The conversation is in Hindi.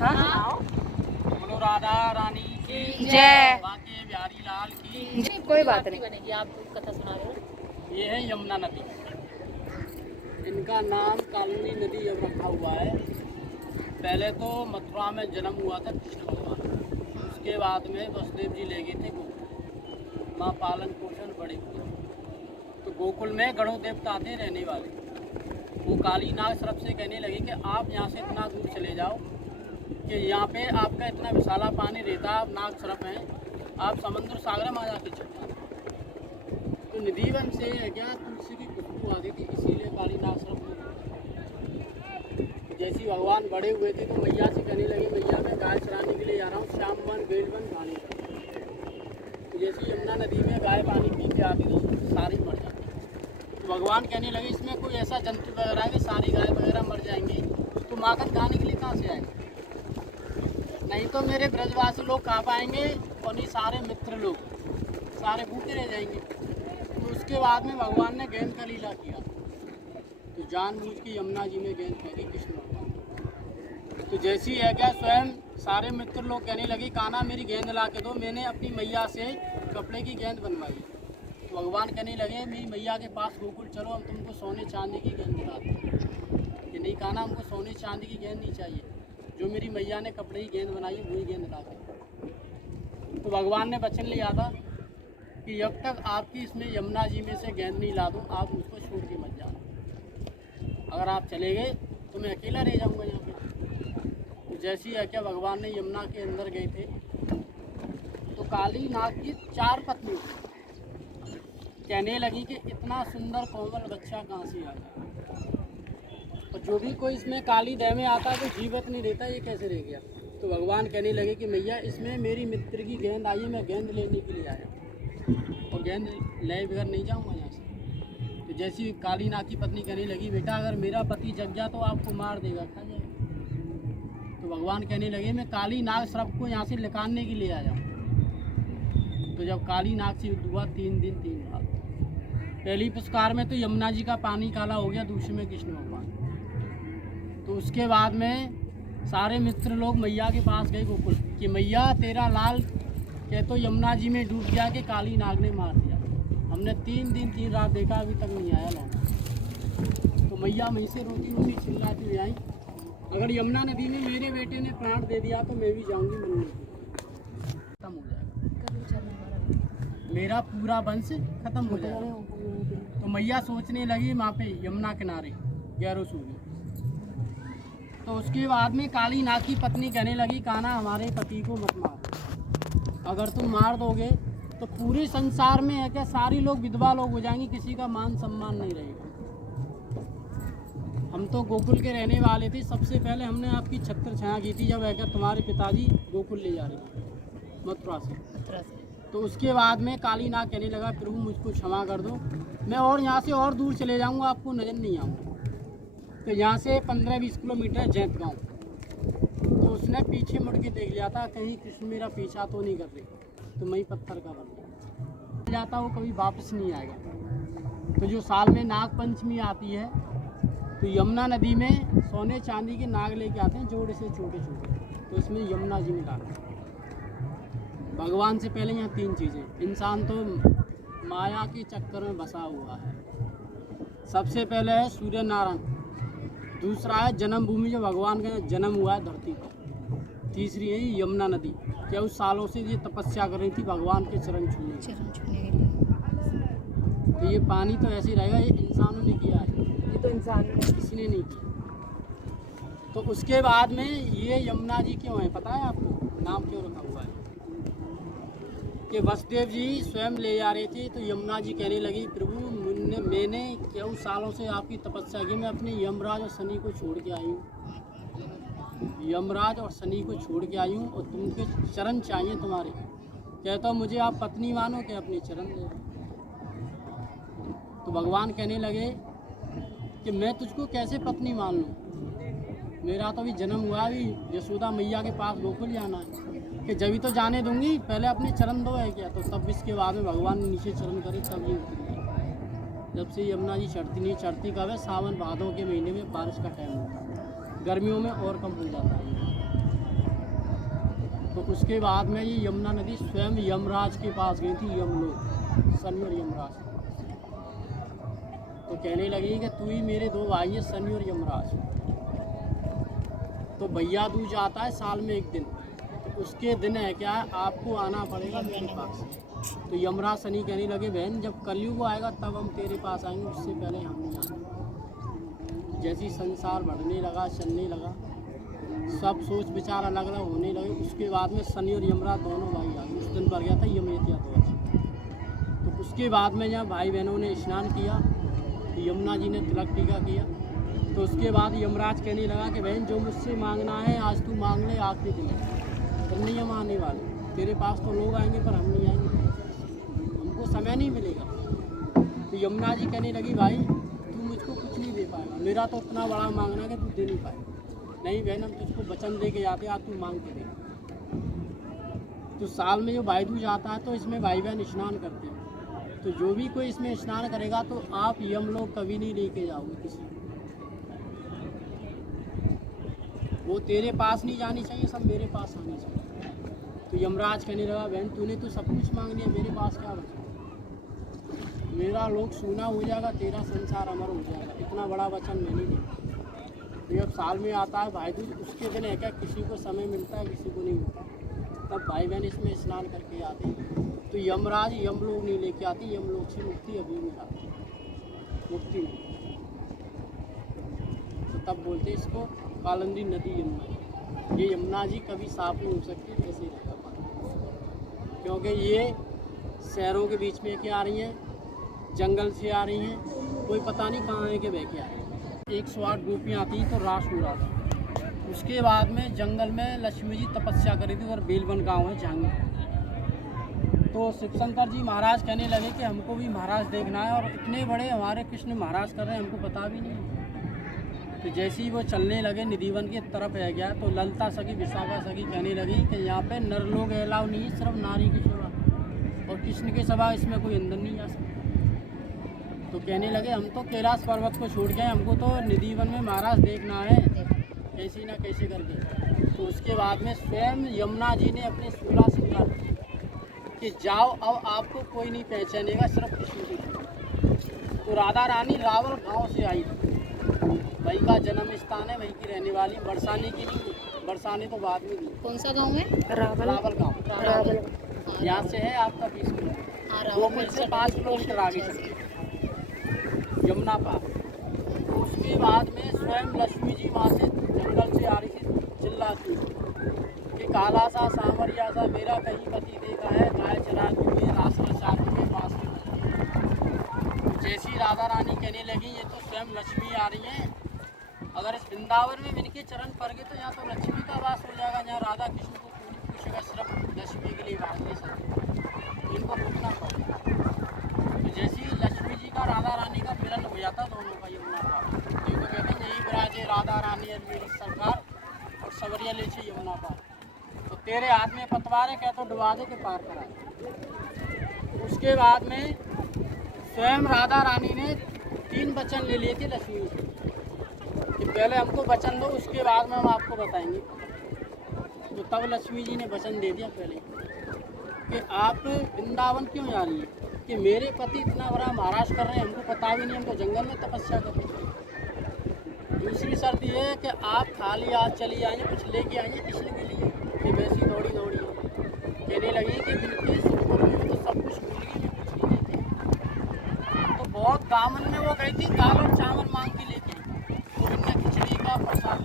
हाँ, बोलो राधा रानी की जय। बांके बिहारी लाल की। कोई बात नहीं। बनेगी, आप कथा सुना रहे हो। ये है यमुना नदी। इनका नाम कालिंदी नदी अब रखा हुआ है। पहले तो मथुरा में जन्म हुआ था कृष्ण भगवान का। उसके बाद में वसुदेव जी ले गए थे गोकुल, माँ पालन पोषण बड़े हुए। तो गोकुल में गणों देवता थे रहने वाले। वो काली नाग सर्प से कहने लगे कि आप यहाँ से इतना दूर चले जाओ कि यहाँ पे आपका इतना विशाला पानी रहता, आप नाग सर्प हैं, आप समुद्र सागर में आ जाके चल जाते। तो निधि वन से है क्या तुलसी की खुशबू आती थी, इसीलिए काली नाग सर्प को। जैसे ही भगवान बड़े हुए थे तो मैया से कहने लगे, मैया मैं गाय चराने के लिए जा रहा हूँ, श्याम वन बेल वन घानी। तो जैसे यमुना नदी में गाय पानी पी के आती तो सारी मर जाती। तो भगवान कहने लगे इसमें कोई ऐसा जंतु वगैरह है कि सारी गाय वगैरह मर जाएंगी, तो माखन खाने के लिए कहाँ से आएंगे? नहीं तो मेरे ब्रजवासी लोग खा पाएंगे और नहीं सारे मित्र लोग सारे भूखे रह जाएंगे। तो उसके बाद में भगवान ने गेंद का लीला किया। तो जानबूझ के यमुना जी में गेंद फेंकी कृष्ण भगवान। तो जैसी है क्या स्वयं सारे मित्र लोग कहने लगे कान्हा मेरी गेंद ला के दो, मैंने अपनी मैया से कपड़े की गेंद बनवाई। तो भगवान कहने लगे मेरी मैया के पास गोकुल चलो, हम तुमको सोने चांदी की गेंद दिलाते हैं। कि नहीं कान्हा हमको सोने चांदी की गेंद नहीं चाहिए, जो मेरी मैया ने कपड़े की गेंद बनाई वही गेंद लाते। तो भगवान ने वचन लिया था कि जब तक आपकी इसमें यमुना जी में से गेंद नहीं ला दूँ आप मुझको छोड़ के मत जाना। अगर आप चले गए तो मैं अकेला रह जाऊँगा यहाँ पे। तो जैसी है क्या भगवान ने यमुना के अंदर गए थे तो काली नाग की 4 पत्नी कहने लगी कि इतना सुंदर कोमल बच्चा कहाँ से आ गया, और जो भी कोई इसमें काली देह में आता है तो जीवित नहीं रहता, ये कैसे रह गया? तो भगवान कहने लगे कि मैया इसमें मेरी मित्र की गेंद आई है, मैं गेंद लेने के लिए आया और गेंद ले बगैर नहीं जाऊँगा यहाँ से। तो जैसी काली नाग की पत्नी कहने लगी बेटा अगर मेरा पति जग गया तो आपको मार देगा, खा जाएगा। तो भगवान कहने लगे मैं काली नाग सर्प को यहाँ से निकालने के लिए आया। तो जब काली नाग से युद्ध हुआ 3 दिन 3 रात। पहली पुरस्कार में तो यमुना जी का पानी काला हो गया, दूसरे में कृष्ण भगवान। तो उसके बाद में सारे मित्र लोग मैया के पास गए गोकुल कि मैया तेरा लाल कह तो यमुना जी में डूब गया कि काली नाग ने मार दिया। हमने 3 दिन 3 रात देखा, अभी तक नहीं आया लौटा। तो मैया वहीं से रोती रोती चिल्लाती हुई आई, अगर यमुना नदी में मेरे बेटे ने प्राण दे दिया तो मैं भी जाऊंगी मरने को, खत्म हो जाएगा, मेरा पूरा वंश खत्म हो जाएगा। तो मैया सोचने लगी वहाँ पे यमुना किनारे गैरो सूरी। तो उसके बाद में काली नाग की पत्नी कहने लगी कान्हा हमारे पति को मत मार, अगर तुम मार दोगे तो पूरे संसार में है क्या सारी लोग विधवा लोग हो जाएंगी, किसी का मान सम्मान नहीं रहेगा। हम तो गोकुल के रहने वाले थे, सबसे पहले हमने आपकी छत्र छाया की थी जब है क्या तुम्हारे पिताजी गोकुल ले जा रहे थे मथुरा से। तो उसके बाद में काली नाग कहने लगा प्रभु मुझको क्षमा कर दो, मैं और यहाँ से और दूर चले जाऊँगा, आपको नजर नहीं आऊँगा। तो यहाँ से 15-20 किलोमीटर जैत गाँव। तो उसने पीछे मुड़ के देख लिया था कहीं कृष्ण मेरा पीछा तो नहीं कर रहे, तो मैं ही पत्थर का बन जाता, वो कभी वापस नहीं आएगा। तो जो साल में नाग पंचमी आती है तो यमुना नदी में सोने चांदी के नाग लेके आते हैं जोड़े से छोटे छोटे, तो इसमें यमुना जी में डालते हैं। भगवान से पहले यहाँ 3 चीज़ें, इंसान तो माया के चक्कर में बसा हुआ है। सबसे पहले है सूर्य नारायण, दूसरा है जन्मभूमि जो भगवान का जन्म हुआ है धरती पर, तीसरी है यमुना नदी, क्या उस सालों से ये तपस्या कर रही थी भगवान के चरण छूने के लिए। तो ये पानी तो ऐसे ही रहेगा, ये इंसानों ने किया है, ये तो इंसान ने किसी ने नहीं किया। तो उसके बाद में ये यमुना जी क्यों है पता है आपको, नाम क्यों रखा हुआ है? कि वसुदेव जी स्वयं ले जा रहे थे तो यमुना जी कहने लगी प्रभु मैंने क्यों सालों से आपकी तपस्या की, मैं अपने यमराज और शनि को छोड़ के आई हूँ, यमराज और शनि को छोड़ के आई हूँ और तुमके चरण चाहिए तुम्हारे। कहता मुझे आप पत्नी मानो कि अपने चरण दे। तो भगवान कहने लगे कि मैं तुझको कैसे पत्नी मान लूँ, मेरा तो अभी जन्म हुआ, अभी यशोदा मैया के पास गोकुल जाना है, कि जब ही तो जाने दूंगी, पहले अपने चरण दो है क्या। तो तब इसके बाद में भगवान ने नीचे चरण करे तब ये उतरी है। जब से यमुना जी चढ़ती नहीं, चढ़ती कब है सावन भादों के महीने में, बारिश का टाइम होता है, गर्मियों में और कम हो जाता है। तो उसके बाद में ये यमुना नदी स्वयं यमराज के पास गई थी, यमलोक, शनि और यमराज। तो कहने लगी कि तू ही मेरे दो भाई है, शनि और यमराज। तो भैया दूज आता है साल में एक दिन, तो उसके दिन है क्या है, आपको आना पड़ेगा मेरे पास। तो यमराज शनि कहने लगे बहन जब कलयुग आएगा तब हम तेरे पास आएंगे, उससे पहले हम नहीं आएंगे। जैसे संसार बढ़ने लगा, चलने लगा, सब सोच विचार अलग अलग होने लगे, उसके बाद में शनि और यमराज दोनों भाई आ गए। उस दिन पर गया था यमयज्ञ ध्वज। तो उसके बाद में जब भाई बहनों ने स्नान किया, तो यमुना जी ने तिलक टीका किया। तो उसके बाद यमराज कहने लगा कि बहन जो मुझसे मांगना है आज तू मांग ले, आखिरी दिन फिर नहीं हम आने वाले, तेरे पास तो लोग आएंगे पर हम नहीं आएंगे, हमको समय नहीं मिलेगा। तो यमुना जी कहने लगी भाई तू मुझको कुछ नहीं दे पाएगा, मेरा तो इतना बड़ा मांगना है कि तू दे नहीं पाएगा। नहीं बहन हम तुझको वचन दे के जाते, आज तू मांग के दे। तो साल में जो भाई दूज आता है तो इसमें भाई बहन स्नान करते हैं। तो जो भी कोई इसमें स्नान करेगा तो आप यमलोक कभी नहीं लेके जाओगे किसी को, वो तेरे पास नहीं जानी चाहिए, सब मेरे पास आनी चाहिए। तो यमराज कहने लगा बहन तूने तो सब कुछ मांग लिया, मेरे पास क्या बचा, मेरा लोक सूना हो जाएगा, तेरा संसार अमर हो जाएगा, इतना बड़ा वचन मैं नहीं दूँगा। तो जब साल में आता है भाई दूज, उसके दिन है क्या किसी को समय मिलता है किसी को नहीं मिलता, तब भाई बहन इसमें स्नान करके आते हैं। तो यमराज यमलोक नहीं लेके आती, यमलोक से मुक्ति अभी नहीं आती, मुक्ति नहीं। तो तब बोलते इसको कालिंदी नदी यमुना। ये यमुना जी कभी साफ नहीं हो सकती, ऐसे ही रहेगा पानी, क्योंकि ये शहरों के बीच में के आ रही हैं, जंगल से आ रही हैं, कोई पता नहीं कहाँ है के बह के आ रही हैं। 108 गोपियाँ आती तो रास हो रहा था। उसके बाद में जंगल में लक्ष्मी जी तपस्या करी थी, और बेलवन गाँव है जहाँ। तो शिवशंकर जी महाराज कहने लगे कि हमको भी महाराज देखना है, और इतने बड़े हमारे कृष्ण महाराज कर रहे हैं, हमको पता भी नहीं। तो जैसे ही वो चलने लगे निधिवन की तरफ है गया, तो ललता सखी विशाखा सखी कहने लगी कि यहाँ पे नर लोग अलाउ नहीं है, सिर्फ नारी की सेवा, और कृष्ण की सभा इसमें कोई अंदर नहीं जा सकता। तो कहने लगे हम तो कैलाश पर्वत को छोड़ के हमको तो निधिवन में महाराज देखना है, कैसी ना कैसे करके। तो उसके बाद में स्वयं यमुना जी ने अपने शूला श्रृंगार कि जाओ अब आपको कोई नहीं पहचानेगा, सिर्फ कृष्ण की। तो राधा रानी रावल गांव से आई थी, वही का जन्म स्थान है, वहीं की रहने वाली, बरसाने की नहीं, बरसाने तो बाद में नहीं। कौन सा गांव है? रावल गांव। यहाँ से है आपका 20 किलोमीटर, 2 मील से 5 किलोमीटर आगे चलते यमुना पार। उसके बाद में स्वयं लक्ष्मी जी वहाँ से जंगल से आ रही थी, चिल्लाती कि काला सा सांवरिया सा मेरा कहीं पति देखा है, गाय चरा दूंगे रास्ता चार के पास। जैसी राधा रानी कहने लगी ये तो स्वयं लक्ष्मी आ रही हैं, अगर इस वृंदावन में इनके चरण पड़ गए तो यहाँ तो लक्ष्मी का वास हो जाएगा, जहाँ राधा कृष्ण को कोई नहीं पूछेगा, सिर्फ लक्ष्मी के लिए बात ले सकते, तो इनको रुकना पड़ेगा। तो जैसे ही लक्ष्मी जी का राधा रानी का मिलन हो जाता दोनों का यमुना पार, देखो कहते हैं यही विराजे राधा रानी और मेरी सरकार, और सवरिया ले से यमुना पार। तो तेरे हाथ में पतवार है, क्या तो डुबा दे के पार करा। उसके बाद में स्वयं राधा रानी ने 3 वचन ले लिए थे लक्ष्मी से कि पहले हमको वचन दो, उसके बाद में हम आपको बताएंगे। तो तब लक्ष्मी जी ने वचन दे दिया पहले कि आप वृंदावन क्यों जा रही हैं, कि मेरे पति इतना बड़ा महाराज कर रहे हैं, हमको पता भी नहीं, हम तो जंगल में तपस्या कर रहे हैं। दूसरी शर्त ये है कि आप खाली हाथ चली आइए, कुछ लेके आइए कृष्ण के लिए, कि वैसी दौड़ी दौड़ी हो। कहने लगी कि बिल्कुल तो सब कुछ भूल गई, मैं कुछ नहीं देती। तो बहुत दामन में वो गई थी, दाल और चावल मांग के लेके, तो इनने खिचड़ी का प्रसाद